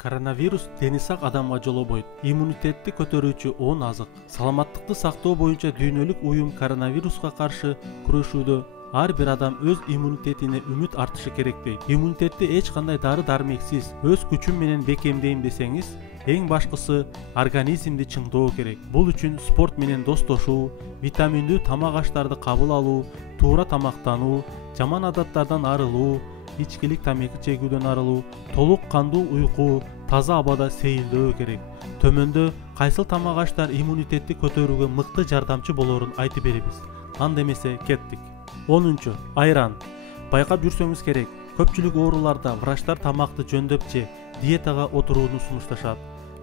Коронавирус дени сак адамга жолобойт. Иммунитетти көтөрүүчү 10 азык. Саламаттыкты сактоо боюнча дүйнөлүк уюм коронавируска каршы күрөшүүдө ар бир адам өз иммунитетине үмүт артышы керек дейт. Иммунитетти эч кандай дары-дармексиз өз күчүм менен бекемдейм десеңиз, эң башкысы организмди чыңдоо керек. Бул үчүн спорт менен достошуу, витаминдүү тамак аштарды кабыл алуу, туура тамактануу, жаман адаттардан арылуу, ичкилик тамеки чегүүдөн арылуу, толук кандуу уйку, таза абада сейилдөө керек. Төмөндө кайсыл тамак аштар иммунитетти көтөрүүгө мыкты жардамчы болорун айтып беребиз. Анда эмесе кеттик. 10. Айран. Байкап жүрсөңүз керек, көпчүлүк ооруларда врачтар тамакты жөндөп же диетага отурууну сунушташат.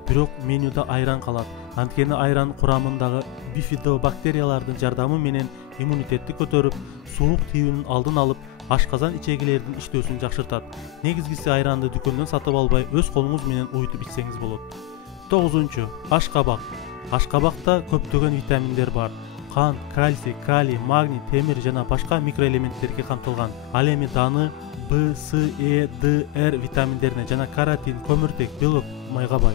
Бирок менюда айран калат. Анткени айран курамындагы бифидобактериялардын жардамы менен иммунитетти көтөрүп, суук тийүүнүн алдын алып, ашказан ичегилердин иштөөсүн жакшыртат. Негизгиси айранды дүкөндөн сатып албай, өз колуңуз менен уютуп ичсеңиз болот. 9. Ашкабак. Ашкабакта көптөгөн витаминдер бар. Кант, кальций, калий, магний, темир жана башка микроэлементтерге камтылган. Ал эми даны В, С, Э, Д, Р витаминдерине жана каротин, көмүртек, белок, майга бай.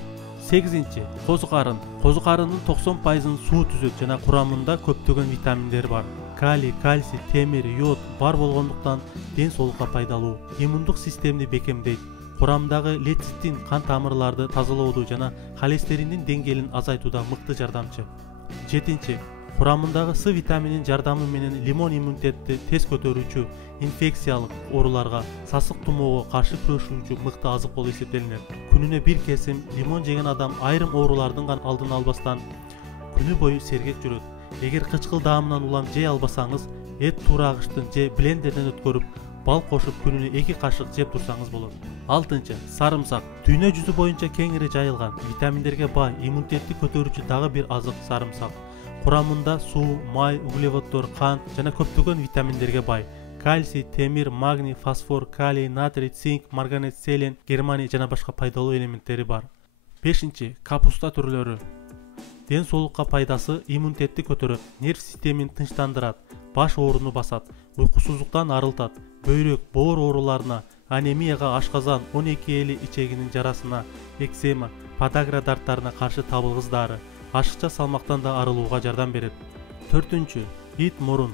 8. Козу карын. Козу карынын 90% суу түзөт жана курамында көптөгөн витаминдер бар. Калий, кальций, темир, йод бар болгондуктан ден соолукка пайдалуу. Иммундук системни бекемдейт. Курамдагы лецитин кан тамырларды тазалоодо жана холестериндин деңгээлин азайтууда мыкты жардамчы. 7. Курамындагы С витамининин жардамы менен лимон иммунитетти тез көтөрүүчү, инфекциялык ооруларга, сасык тумоого каршы күрөшүүчү мыкты азык болуп эсептелинет. Күнүнө бир кесим лимон жеген адам айрым оорулардын алдын албастан күнү бою сергек жүрөт. Эгер кычкыл даамынан улам жей албасаңыз, эт туурагычтын же блендерден өткөрүп, бал кошуп күнүнө 2 кашык жеп турсаңыз болот. 6. Сарымсак. Дүйнө жүзү боюнча кеңири жайылган, витаминдерге бай, иммунитетти көтөрүүчү дагы бир азык сарымсак. Курамында суу, май, углеводдор, кант жана көптөгөн витаминдерге бай. Кальций, темир, магний, фосфор, калий, натрий, цинк, марганец, селен, германий жана башка пайдалуу элементтери бар. 5. Капуста түрлөрү. Ден соолукка пайдасы иммунитетти көтөрөт, нерв системин тынчтандырат, баш ооруну басат, уйкусуздуктан арылтат, бөйрөк, боор ооруларына, анемияга, ашказан, 12 эли ичегинин жарасына, экзема, подагра дарттарына каршы табылгыс дары, ашыкча салмактан да арылууга жардам берет. 4. Ит мурун.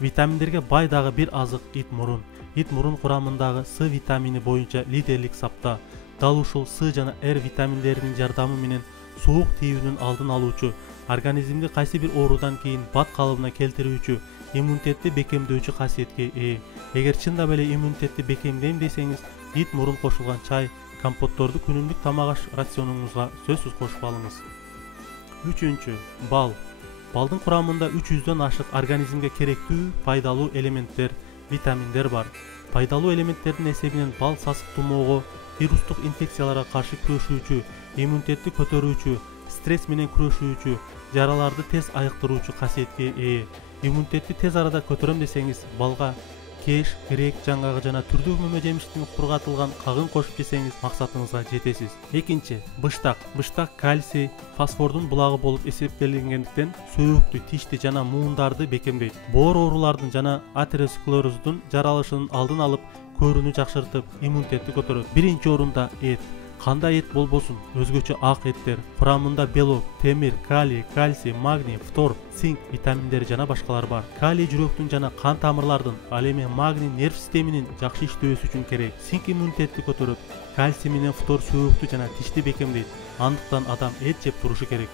Витаминдерге бай дагы бир азык ит мурун. Ит мурун курамындагы С витамини боюнча лидерлик сапта. Дал ушул С жана Р витаминдеринин жардамы менен суук тийүүнүн алдын алуучу, организмди кайсы бир оорудан кийин бат калыбына келтирүүчү, иммунитетти бекемдөөчү касиетке ээ. Эгер чындап эле иммунитетти бекемдейм десеңиз, ит мурун кошулган чай, компотторду күнүмдүк тамак аш рационуңузга сөзсүз кошуп алыңыз. 3. Бал. Балдын курамында 300дөн ашык организмге керектүү пайдалуу элементтер, витаминдер бар. Пайдалуу элементтердин эсебинен бал сасык тумоого, вирустук инфекцияларга каршы күрөшүүчү, иммунитетти көтөрүүчү, стресс менен күрөшүүчү, жараларды тез айыктыруучу касиетке ээ. Иммунитетти тез арада көтөрөм десеңиз, балга кеш, грек жаңгагы жана түрдүү мөмө жемиштин кургатылган кагын кошуп жесеңиз максатыңызга жетесиз. 2. Быштак. Быштак кальций, фосфордун булагы болуп эсептелингендиктен сөөктү, тишти жана муундарды бекемдейт. Боор оорулардын жана атеросклероздун жаралышынын алдын алып, көрүүнү жакшыртып, иммунитетти көтөрөт. 1. Орунда эт. Кандай эт болбосун, өзгөчө ак эттер. Курамында белок, темир, калий, кальций, магний, фтор, цинк витаминдери жана башкалар бар. Калий жүрөктүн жана кан тамырлардын, ал эми магний нерв системинин жакшы иштөөсү үчүн керек. Цинк иммунитетти көтөрөт. Кальций менен фтор сөөктү жана тишти бекемдейт. Андыктан адам эт жеп турушу керек.